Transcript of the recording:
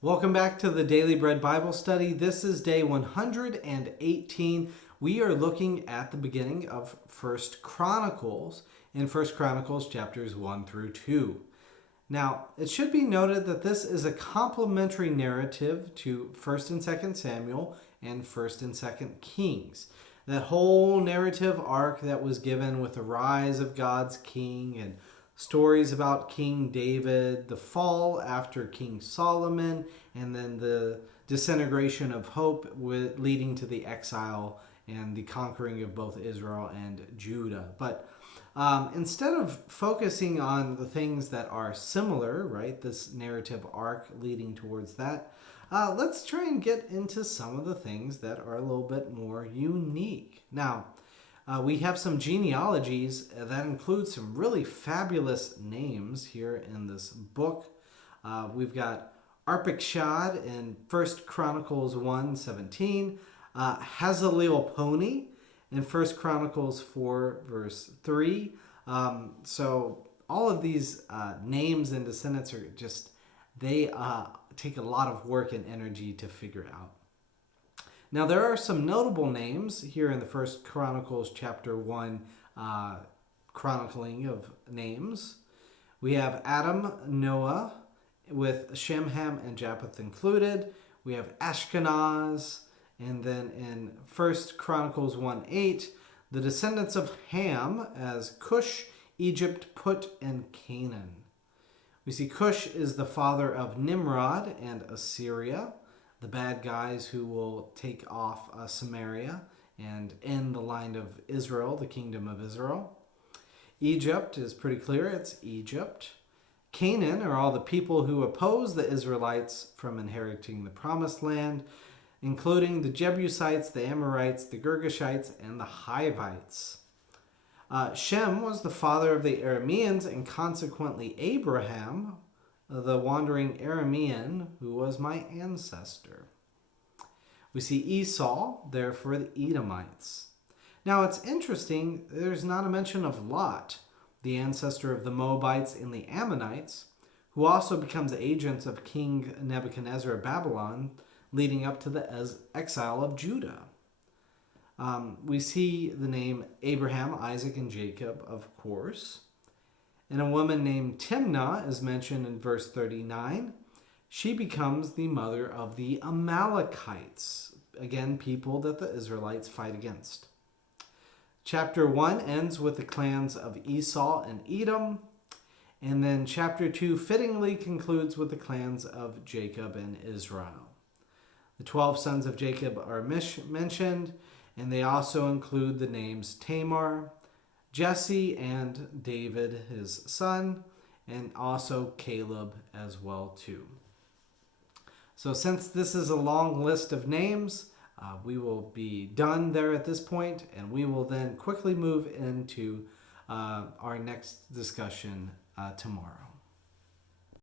Welcome back to the Daily Bread Bible Study. This is day 118. We are looking at the beginning of First Chronicles in First Chronicles chapters 1 through 2. Now, it should be noted that this is a complementary narrative to 1st and 2nd Samuel and 1st and 2nd Kings. That whole narrative arc that was given with the rise of God's king and stories about King David, the fall after King Solomon, and then the disintegration of hope leading to the exile and the conquering of both Israel and Judah. But instead of focusing on the things that are similar, right, this narrative arc leading towards that, let's try and get into some of the things that are a little bit more unique. Now, we have some genealogies that include some really fabulous names here in this book. We've got Arpachshad in 1 Chronicles 1:17, Hazelelponi in 1 Chronicles 4 verse 3. So all of these names and descendants are just, they take a lot of work and energy to figure out. Now, there are some notable names here in the First Chronicles chapter 1 chronicling of names. We have Adam, Noah, with Shem, Ham, and Japheth included. We have Ashkenaz, and then in First Chronicles 1:8, the descendants of Ham as Cush, Egypt, Put, and Canaan. We see Cush is the father of Nimrod and Assyria, the bad guys who will take off Samaria and end the line of Israel, the kingdom of Israel. Egypt is pretty clear, it's Egypt. Canaan are all the people who oppose the Israelites from inheriting the promised land, including the Jebusites, the Amorites, the Girgashites, and the Hivites. Shem was the father of the Arameans and consequently Abraham, the wandering Aramean who was my ancestor. We see Esau, therefore the Edomites. Now it's interesting, there's not a mention of Lot, the ancestor of the Moabites and the Ammonites, who also becomes agents of King Nebuchadnezzar of Babylon, leading up to the exile of Judah. We see the name Abraham, Isaac, and Jacob, of course. And a woman named Timnah is mentioned in verse 39. She becomes the mother of the Amalekites, again, people that the Israelites fight against. Chapter 1 ends with the clans of Esau and Edom, and then chapter 2 fittingly concludes with the clans of Jacob and Israel. The 12 sons of Jacob are mentioned, and they also include the names Tamar, Jesse, and David, his son, and also Caleb as well too. So since this is a long list of names, we will be done there at this point, and we will then quickly move into our next discussion tomorrow.